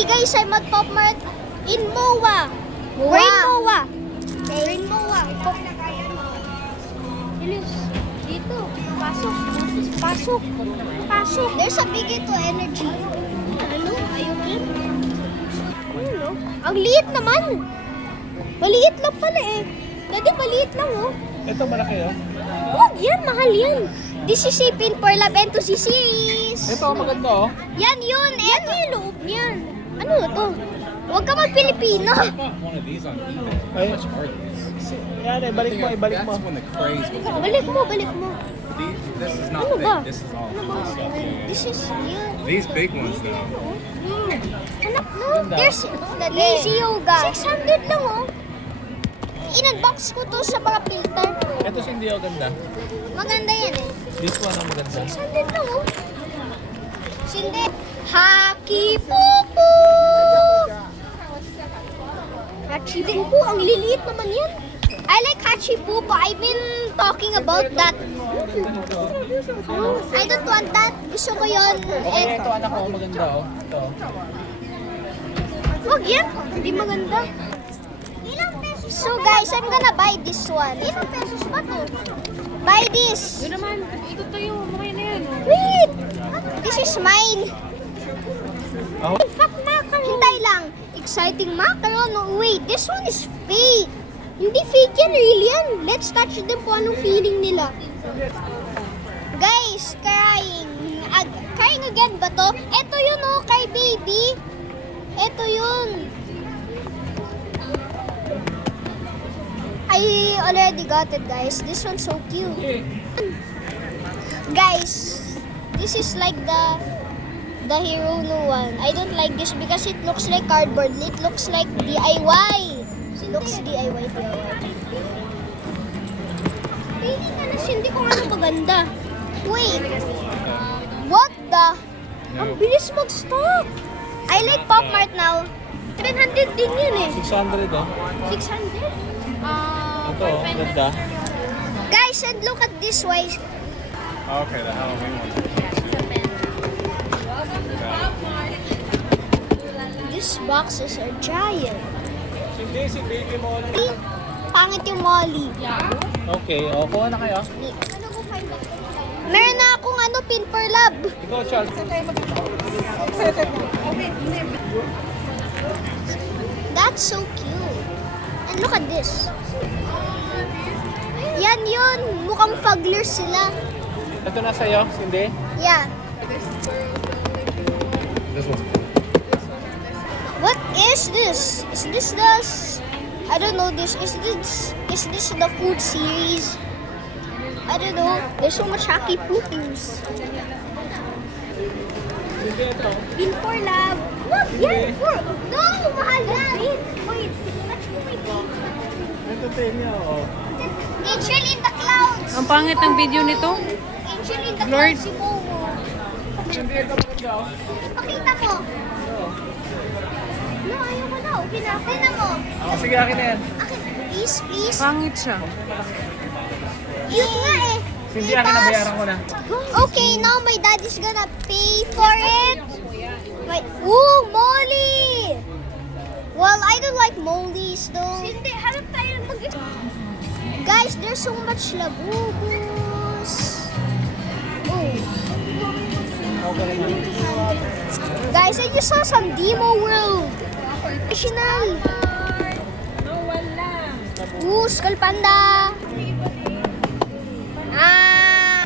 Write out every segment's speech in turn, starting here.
Okay guys, I'm at Pop Mart in MOA. We're in MOA. Okay. We're in MOA. Ilis, dito. Pasok. Pasok. Pasok. There's a big ito energy. Ano? Ayukin? Ano? Ang liit naman. Maliit lang pala eh. Dati maliit lang oh. Ito malaki oh. Huwag yan, mahal yan. This is a Pin for Love Enthusi series. Ito maganda oh. Yan yun. Yan yung loob niyan. Ano to? Huwag ka mag-Pilipino. One of these on eBay. How much are these? Yan eh, balik mo, ibalik mo. That's when the craze was. Balik mo, balik mo. This is not Ano ba? thick. This is all Ano ba? stuff. This is yun. These big ones though. Anak, no? There's lazy yoga. 600 lang oh. In-unbox ko to sa mga filter. Ito si hindi oh, ganda. Maganda yan eh. This one ang maganda. 600 lang oh. Sindi. Haki Pupu! Hachi Pupu, ang liliit naman yan. I like Hachi Pupu. I've been talking about that. I don't want that. Gusto ko yun. Okay, ito anak ko, maganda oh. Ito. Wag yan. Hindi maganda. So guys, I'm gonna buy this one. Ilang pesos ba to? Buy this. Yun naman, ikot tayo. Mamaya na yan. Wait! This is mine. Oh. In fact, macaron. Hintay lang. Exciting macaron. No, wait, this one is fake. Hindi fake yan, real yan. Let's touch them kung anong feeling nila. Guys, crying. Crying again ba to? Ito yun oh, kay baby. Ito yun. I already got it, guys. This one's so cute. Guys, this is like the hero new one. I don't like this because it looks like cardboard. It looks like DIY. It looks DIY. Pili ka na, hindi ko ano maganda. Wait. What the? Ang bilis mag-stop. I like Pop Mart now. 700 din yun eh. 600 oh. 600? Ito oh, ganda. Guys, and look at this way. Okay, the Halloween ones. These boxes are giant. Hindi, si baby Molly. Pangit yung Molly. Okay, oh, kuha na kayo. Meron na akong ano, Pin for Love. Ikaw, Charles. That's so cute. And look at this. Yan yun. Mukhang fugglers sila. Ito na sa'yo, Cindy. Yeah. This one's What is this? Is this the... I don't know this. Is this the food series? I don't know. There's so much Haki Pupus. Cindy, ito. Pin for Love. What? Yan for... No! Mahal yan! Wait. Touch mo my Ito niya oh. Angel in the clouds. Ang pangit ng video nito. Angel in the Lord. clouds si Momo. Cindy, ito maganda oh. Pakita mo. No, ayoko na. Pinapin na mo. Oh, sige, akin na yan. Akin, please, please. Pangit siya. Yun nga eh. Cindy, akin na, bayaran ko na. Okay, now my dad is gonna pay for it. Wait. Ooh, Molly! Well, I don't like mollies though. Hindi, harap tayo mag... Guys, there's so much labubus. Oh. Okay naman. Guys, I just saw some Demo World. Additional. Ooh, Skull Panda. Ah.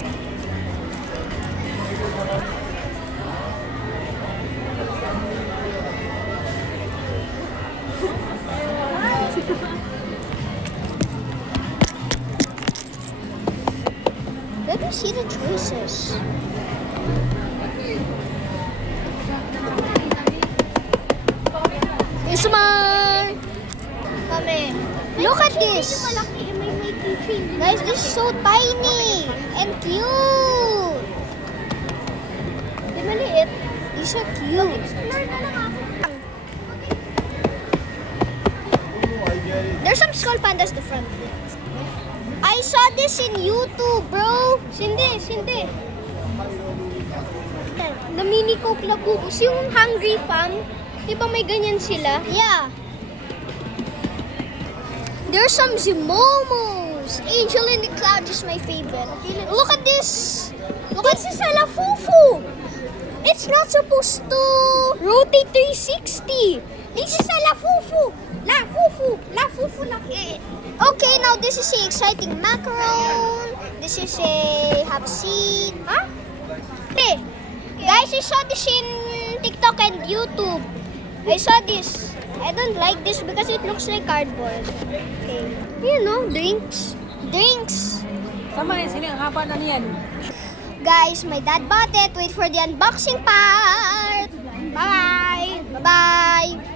Let me see the choices. Ismar! Kami. Look at this! Guys, this is so tiny and cute! Di maliit. These are cute. There's some skull pandas the front. I saw this in YouTube, bro! Sindi, sindi. The mini Coke Labubus. Yung Hungry Farm. Di ba may ganyan sila? Yeah. There's some Zimomos. Angel in the Cloud is my favorite. Look at this. Look at this Lafufu. It's not supposed to rotate 360. This is Lafufu. Lafufu. Lafufu. Okay, now this is a exciting macaron. This is a half seed. Huh? Hey, guys, I saw this in TikTok and YouTube. I saw this. I don't like this because it looks like cardboard. Okay. You know, drinks. Drinks. Sama yan, sila ang haba na niyan. Guys, my dad bought it. Wait for the unboxing part. Bye. Bye-bye.